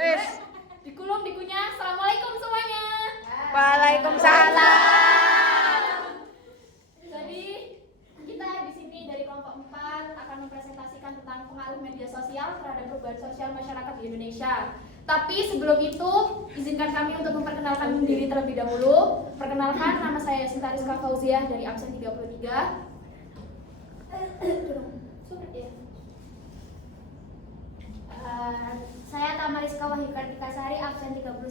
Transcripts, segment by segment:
Wes. Dikulum dikunyah. Assalamualaikum semuanya. Waalaikumsalam. Jadi kita di sini dari kelompok 4 akan mempresentasikan tentang pengaruh media sosial terhadap perubahan sosial masyarakat di Indonesia. Tapi sebelum itu, izinkan kami untuk memperkenalkan diri terlebih dahulu. Perkenalkan, nama saya Sinta Rizka Fauziah dari absen 33. Saya Tamariska Wahyu Kartikasari, absen 31.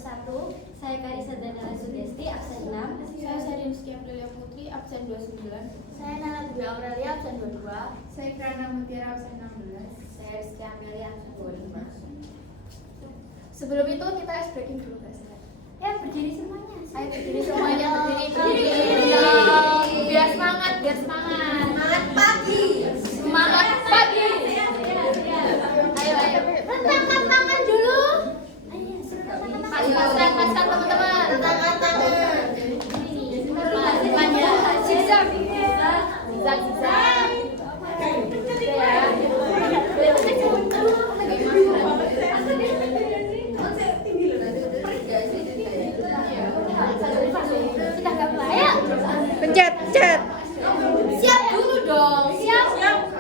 Saya Karisa Dandala Sugesti, absen 6. Saya Sarinski Aprilia Putri, absen 29. Saya Nana Dwi Aurelia, absen 22. Saya Krana Mutiara, absen 16. Saya Rizky Amelia, absen 25. Sebelum itu kita ice breaking dulu guys. Ya, berdiri semuanya. Ayo berdiri semuanya, berdiri. Biar semangat, biar semangat. Semangat pagi. Semangat pagi. Ayo. Rentangkan tangan dulu. Paskan teman-teman. Rentangkan tangan. Zigzag. Sudah gak ya? Pencet. Siap dulu dong. Siap.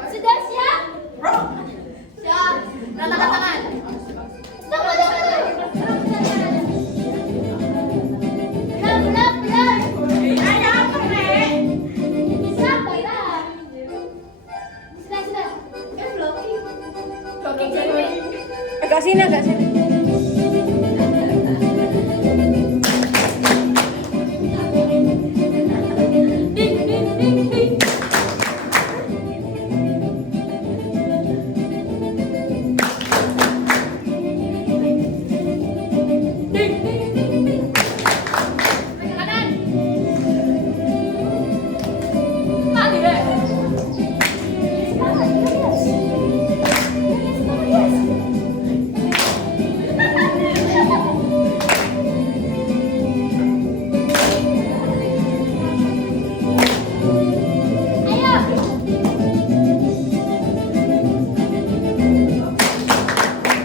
Sudah siap? Siap. Rentangkan tangan. Tunggu. Benar. Ada apa, Nek? Siapa ya? Sudah. Kan blocking. Blocking jadi. Agak sini. Kanan. Mati deh.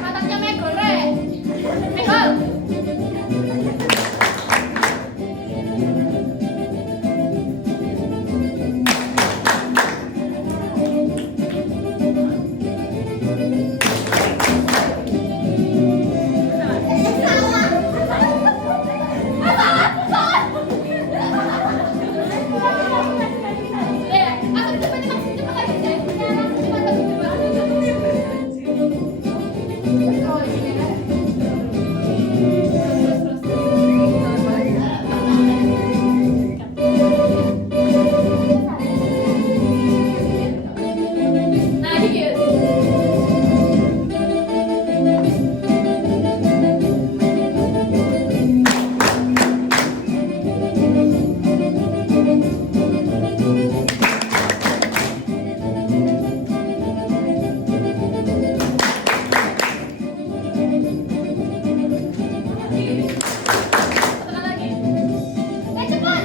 Matanya megol re. Megol. Nah, dikit. Tekan lagi. Cepat.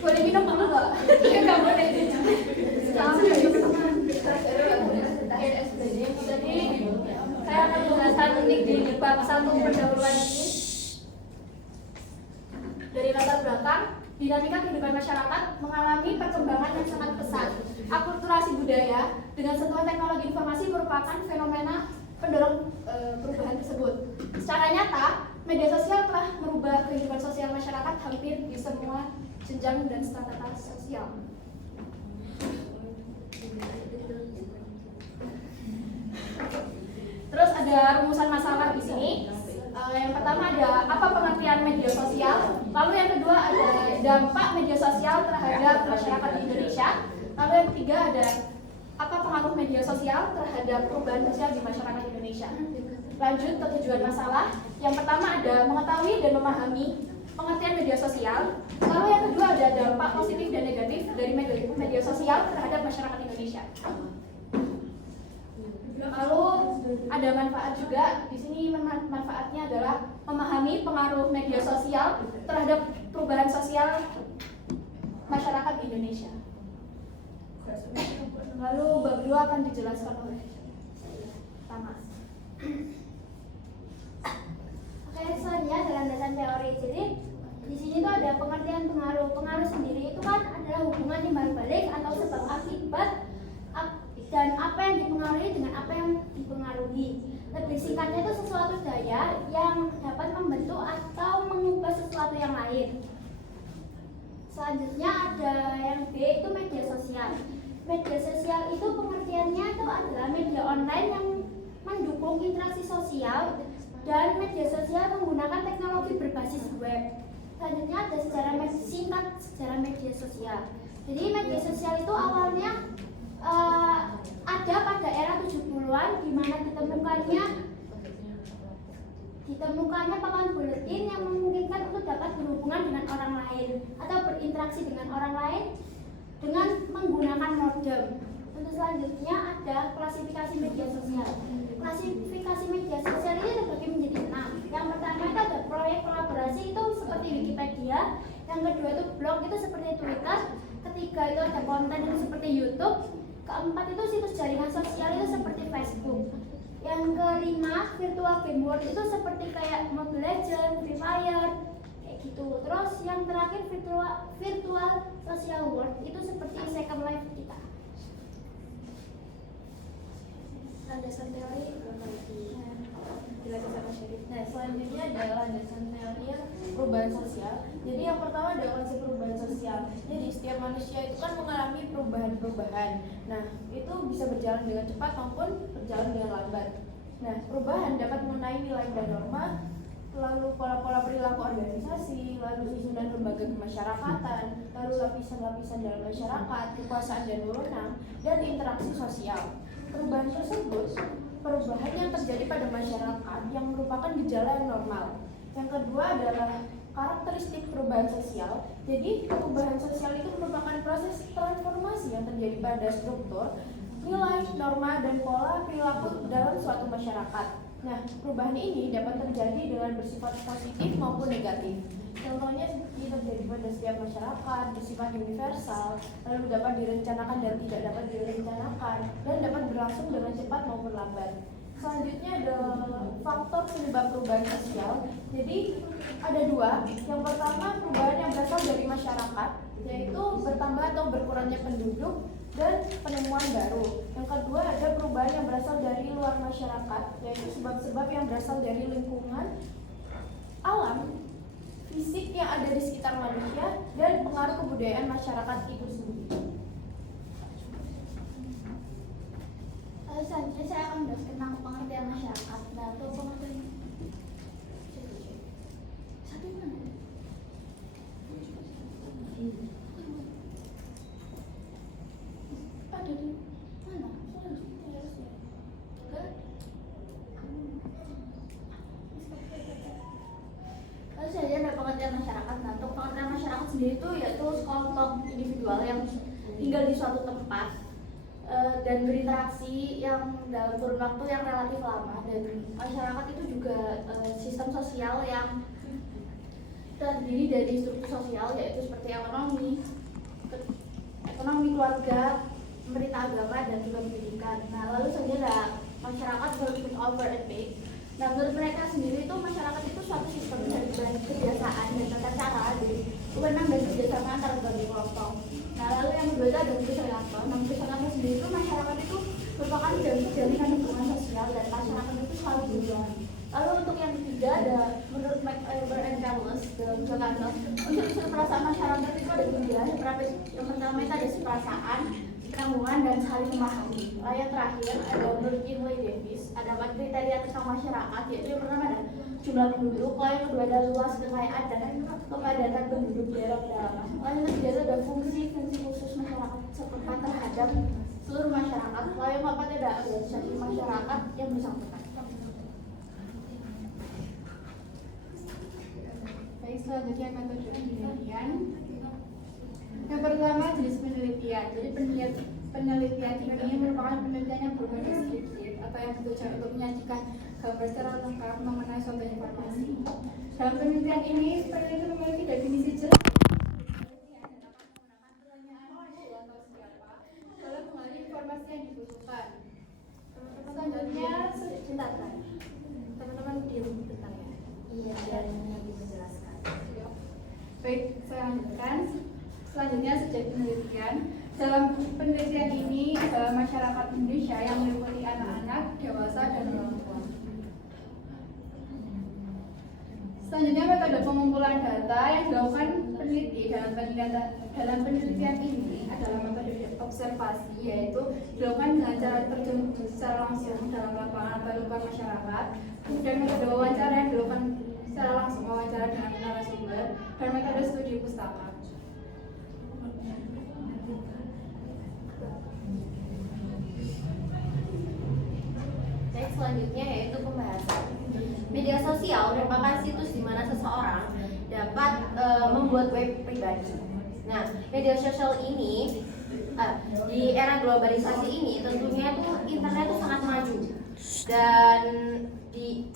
Boleh minum dulu nggak? Nggak boleh. Jadi saya akan menjelaskan teknik di bab 1 pendahuluan ini. Dari latar belakang, dinamika kehidupan masyarakat mengalami perkembangan yang sangat pesat. Akulturasi budaya dengan sentuhan teknologi informasi merupakan fenomena pendorong perubahan tersebut. Secara nyata, media sosial telah merubah kehidupan sosial masyarakat hampir di semua jenjang dan strata sosial. Terus ada rumusan masalah di sini. Yang pertama ada apa pengertian media sosial, lalu yang kedua ada dampak media sosial terhadap masyarakat di Indonesia, lalu yang ketiga ada apa pengaruh media sosial terhadap perubahan sosial di masyarakat Indonesia. Lanjut ke tujuan masalah. Yang pertama ada mengetahui dan memahami pengertian media sosial. Lalu yang kedua ada dampak positif dan negatif dari media sosial terhadap masyarakat Indonesia. Lalu ada manfaat juga. Di sini manfaatnya adalah memahami pengaruh media sosial terhadap perubahan sosial masyarakat Indonesia. Lalu bab 2 akan dijelaskan oleh Tamas. Oke, selanjutnya ada landasan teori. Jadi di sini tuh ada pengertian pengaruh. Pengaruh sendiri itu kan adalah hubungan timbal balik atau sebab akibat dan apa yang dipengaruhi dengan apa yang dipengaruhi. Lebih singkatnya itu sesuatu daya yang dapat membentuk atau mengubah sesuatu yang lain. Selanjutnya ada yang B, itu media sosial. Media sosial itu pengertiannya itu adalah media online yang mendukung interaksi sosial, dan media sosial menggunakan teknologi berbasis web. Selanjutnya ada singkat sejarah media sosial. Jadi media sosial itu awalnya ada pada era 70-an, di mana ditemukannya papan buletin yang memungkinkan untuk dapat berhubungan dengan orang lain atau berinteraksi dengan orang lain dengan menggunakan modem. Untuk selanjutnya ada klasifikasi media sosial. Klasifikasi media sosial ini terbagi menjadi 6. Yang pertama itu ada proyek kolaborasi, itu seperti Wikipedia. Yang kedua itu blog, itu seperti Twitter. Ketiga itu ada konten, itu seperti YouTube. Keempat itu situs jaringan sosial, itu seperti Facebook. Yang kelima virtual game world, itu seperti kayak Mobile Legends, Free Fire, kayak gitu. Terus yang terakhir virtual social world, itu seperti Second Life kita. Landasan teori dilanjutkan sama Syarif. Nah, selanjutnya adalah landasan teori perubahan sosial. Jadi yang pertama ada konsep perubahan sosial. Jadi setiap manusia itu kan mengalami perubahan-perubahan. Nah, itu bisa berjalan dengan cepat maupun berjalan dengan lambat. Nah, perubahan dapat mengenai nilai dan norma, lalu pola-pola perilaku organisasi, lalu susunan lembaga kemasyarakatan, lalu lapisan-lapisan dalam masyarakat, kekuasaan dan wewenang, dan interaksi sosial. Perubahan tersebut perubahan yang terjadi pada masyarakat yang merupakan gejala yang normal. Yang kedua adalah karakteristik perubahan sosial. Jadi perubahan sosial itu merupakan proses transformasi yang terjadi pada struktur, nilai, norma, dan pola perilaku dalam suatu masyarakat. Nah, perubahan ini dapat terjadi dengan bersifat positif maupun negatif. Contohnya seperti terjadi pada setiap masyarakat, bersifat universal, lalu dapat direncanakan dan tidak dapat direncanakan, dan dapat berlangsung dengan cepat maupun lambat. Selanjutnya ada faktor penyebab perubahan sosial. Jadi ada 2. Yang pertama perubahan yang berasal dari masyarakat, yaitu bertambah atau berkurangnya penduduk dan penemuan baru. Yang kedua ada perubahan yang berasal dari luar masyarakat, yaitu sebab-sebab yang berasal dari lingkungan, alam, fisik yang ada di sekitar manusia, dan pengaruh kebudayaan masyarakat itu sendiri. Selanjutnya saya akan membahas tentang pengertian masyarakat. Nah, untuk pengertian satu mana? Ada di mana? Lalu saja ada pengertian masyarakat. Nah, untuk pengertian masyarakat sendiri itu yaitu sekelompok individual yang tinggal di suatu tempat dan berinteraksi yang dalam kurun waktu yang relatif lama. Dan masyarakat itu juga sistem sosial yang terdiri dari struktur sosial, yaitu seperti ekonomi keluarga, pemerintah agama, dan juga pendidikan. Nah, lalu saja ada masyarakat berbentuk over and big. Nah, menurut mereka sendiri itu masyarakat itu suatu sistem dari kebiasaan dan tata cara dari wewenang dan kerjasama antara berbagai kelompok. Nah, lalu yang kedua itu ada Mukhitaryanto. Nah, Mukhitaryanto sendiri itu masyarakat itu merupakan jalinan hubungan sosial dan masyarakat itu selalu berjuang. Lalu untuk yang ketiga ada menurut McIver and Carlos dalam Jakarta, untuk unsur perasaan masyarakat itu ada 3. Yang pertama itu ada perasaan, ketanggungan, dan saling memahami. Lalu yang terakhir ada menurut Kinley Davis, ada 4 kriteria tentang masyarakat, yaitu yang pertama ada jumlah penduduk, lalu yang kedua ada luas kekayaan dan kepadatan penduduk daerah pedalaman. Lalu yang ketiga itu ada fungsi khusus masyarakat setempat terhadap seluruh masyarakat. Lalu yang keempat ada organisasi masyarakat yang bersangkutan. selanjutnya metode penelitian. Yang pertama jenis penelitian. Jadi penelitian ini merupakan penelitian yang berupa deskriptif atau yang bertujuan untuk menyajikan gambar secara lengkap mengenai suatu informasi. Dalam penelitian ini, peneliti memiliki definisi jelas dalam mengenai informasi yang dibutuhkan. Selanjutnya, Bentar, teman-teman diam bentar ya. Iya, dan lebih menjelaskan. baik, saya lanjutkan. Selanjutnya sejak penelitian. Dalam penelitian ini adalah masyarakat Indonesia yang meliputi anak-anak, dewasa, dan orang tua. Selanjutnya metode pengumpulan data yang dilakukan peneliti dalam penelitian ini adalah metode observasi, yaitu dilakukan dengan cara terjun secara langsung dalam lapangan atau lingkungan masyarakat. Kemudian metode wawancara yang dilakukan secara langsung, wawancara dengan narasumber, dan metode studi pustaka. Baik, selanjutnya yaitu pembahasan. Media sosial merupakan situs di mana seseorang dapat membuat web pribadi. Nah, media sosial ini di era globalisasi ini tentunya tuh internet tuh sangat maju, dan di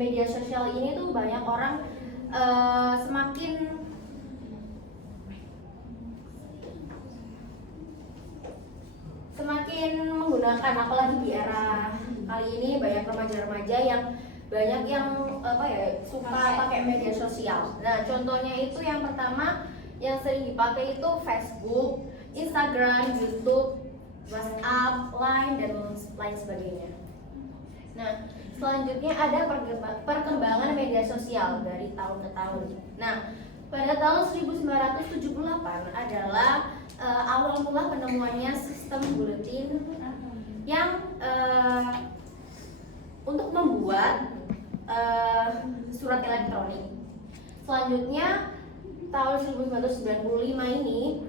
media sosial ini tuh banyak orang semakin menggunakan, apalagi di era kali ini banyak remaja-remaja yang suka pakai media sosial. Nah, contohnya itu yang pertama yang sering dipakai itu Facebook, Instagram, YouTube, WhatsApp, Line, dan lain sebagainya. Nah, selanjutnya ada perkembangan media sosial dari tahun ke tahun. Nah, pada tahun 1978 adalah awal mula penemuannya sistem buletin yang untuk membuat surat elektronik. Selanjutnya tahun 1995 ini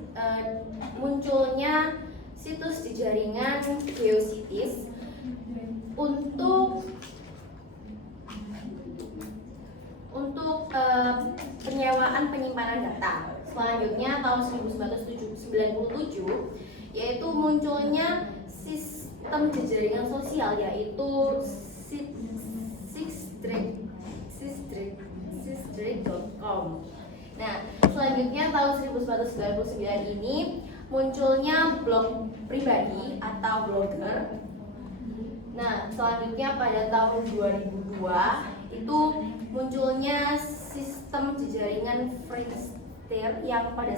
munculnya situs di jaringan GeoCities untuk penyewaan penyimpanan data. Selanjutnya tahun 1997 yaitu munculnya sistem jejaringan sosial, yaitu sixstreet.com. Nah, selanjutnya tahun 1999 ini munculnya blog pribadi atau blogger. Nah, selanjutnya pada tahun 2002 itu munculnya sistem jejaringan Friendster yang pada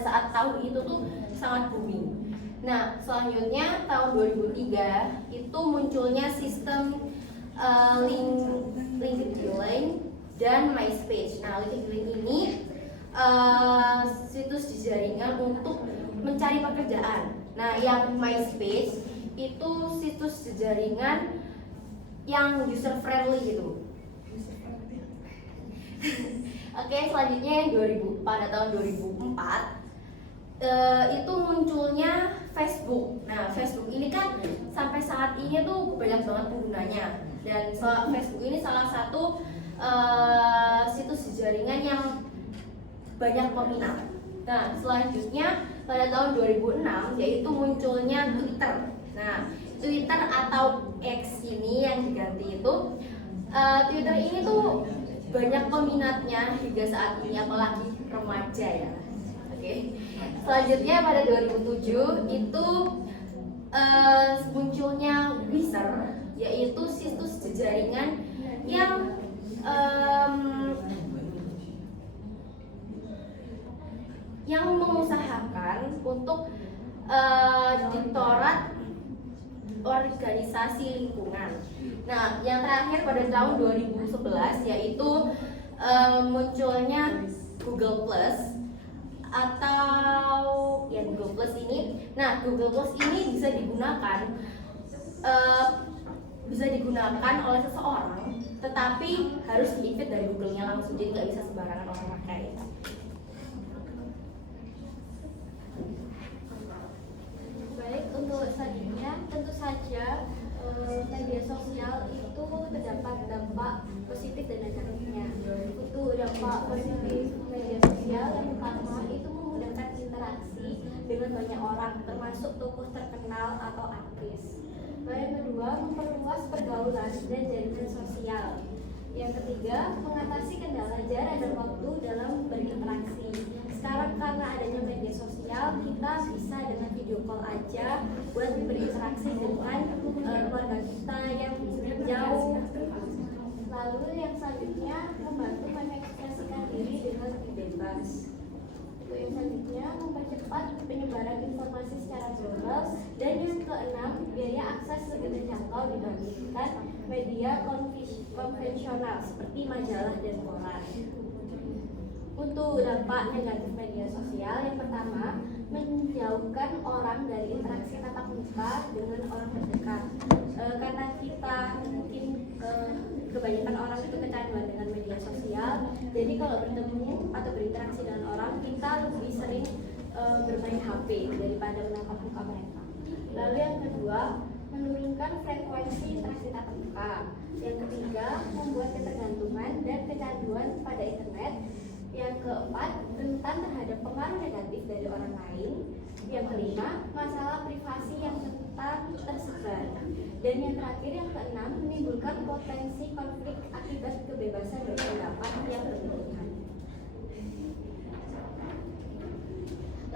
saat tahun itu tuh sangat booming. Nah, selanjutnya tahun 2003 itu munculnya sistem LinkedIn dan MySpace. Nah, LinkedIn ini situs jejaringan untuk mencari pekerjaan. Nah, yang MySpace itu situs jejaringan yang user friendly gitu. Oke, selanjutnya pada tahun 2004 itu munculnya Facebook. Nah, Facebook ini kan sampai saat ini tuh banyak banget penggunanya, dan Facebook ini salah satu situs jaringan yang banyak peminat. Nah, selanjutnya pada tahun 2006 yaitu munculnya Twitter. Nah, Twitter atau X ini yang diganti itu Twitter ini tuh banyak peminatnya hingga saat ini, apalagi remaja ya. Oke. Selanjutnya pada 2007 itu munculnya Wizr, yaitu situs jejaringan yang mengusahakan untuk direktorat organisasi lingkungan. Nah, yang terakhir pada tahun 2011 yaitu munculnya Google Plus atau ya Google Plus ini. Nah, Google Plus ini bisa digunakan oleh seseorang, tetapi harus di-invite dari Google-nya langsung, jadi nggak bisa sembarangan orang pakai. Baik, untuk selanjutnya tentu saja media sosial itu terdapat dampak positif dan negatifnya. positif media sosial yang pertama itu memudahkan interaksi dengan banyak orang, termasuk tokoh terkenal atau artis. Lalu yang kedua, memperluas pergaulan dan jaringan sosial. Yang ketiga, mengatasi kendala jarak dan waktu dalam berinteraksi. Sekarang karena adanya media sosial, kita bisa dengan video call aja buat berinteraksi dengan keluarga kita yang jauh. Lalu yang selanjutnya, membantu mengekspresikan diri dengan lebih bebas. Untuk yang selanjutnya, mempercepat penyebaran informasi secara global. Dan yang keenam, biaya akses lebih terjangkau dibandingkan media konvensional seperti majalah dan koran. Untuk dampak negatif media sosial, yang pertama, menjauhkan orang dari interaksi tatap muka dengan orang terdekat. Karena kita mungkin kebanyakan orang itu kecanduan dengan media sosial, jadi kalau bertemu atau berinteraksi dengan orang, kita lebih sering bermain HP daripada menatap muka mereka. Lalu yang kedua, menurunkan frekuensi interaksi tatap muka. Yang ketiga, membuat ketergantungan dan kecanduan pada internet. Yang keempat, rentan terhadap pengaruh negatif dari orang lain. Yang kelima, masalah privasi yang rentan tersebar. Dan yang terakhir, yang keenam, menimbulkan potensi konflik akibat kebebasan berpendapat yang berlebihan.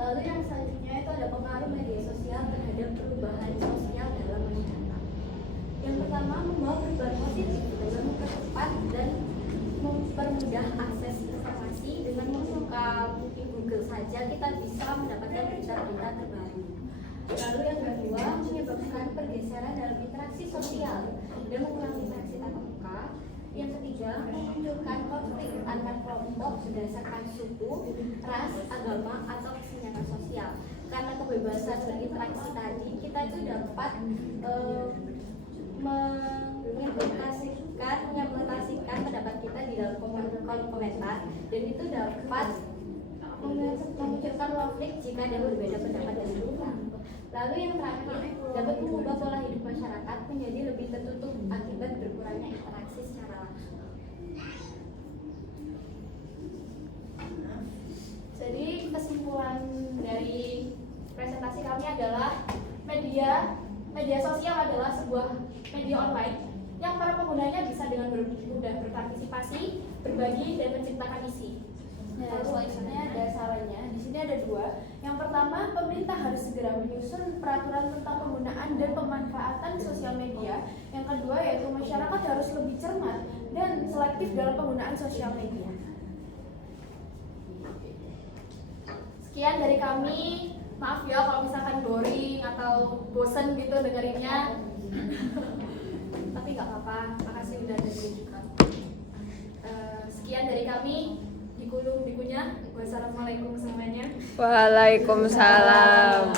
Lalu yang selanjutnya itu ada pengaruh media sosial terhadap perubahan sosial dalam masyarakat. Yang pertama, membawa perubahan positif dalam mempercepat dan mempermudah akses informasi. Dengan membuka mungkin Google saja kita bisa mendapatkan berita-berita terbaru. Lalu yang kedua, menyebabkan pergeseran dalam interaksi sosial dan mengurangi interaksi tatap muka. Yang ketiga, memunculkan konflik antar kelompok berdasarkan suku, ras, agama, atau kesenjangan sosial. Karena kebebasan berinteraksi tadi, kita itu dapat mengimplementasikan pendapat kita di dalam kolom komentar, dan itu dapat memunculkan konflik jika ada berbeda pendapat dengan kita. Lalu yang terakhir, dapat mengubah pola hidup masyarakat menjadi lebih tertutup akibat berkurangnya interaksi secara langsung. Jadi kesimpulan dari presentasi kami adalah media sosial adalah sebuah media online yang para penggunanya bisa dengan mudah berpartisipasi, berbagi, dan menciptakan isi. Nah, selanjutnya ada sarannya. Di sini ada dua. Yang pertama, pemerintah harus segera menyusun peraturan tentang penggunaan dan pemanfaatan sosial media. Yang kedua, yaitu masyarakat harus lebih cermat dan selektif dalam penggunaan sosial media. Sekian dari kami. Maaf ya kalau misalkan boring atau bosen gitu dengerinnya. Tapi nggak apa-apa. Makasih udah dengerin juga. Sekian dari kami. Dikulum dikunyah. Wassalamualaikum semuanya. Waalaikumsalam.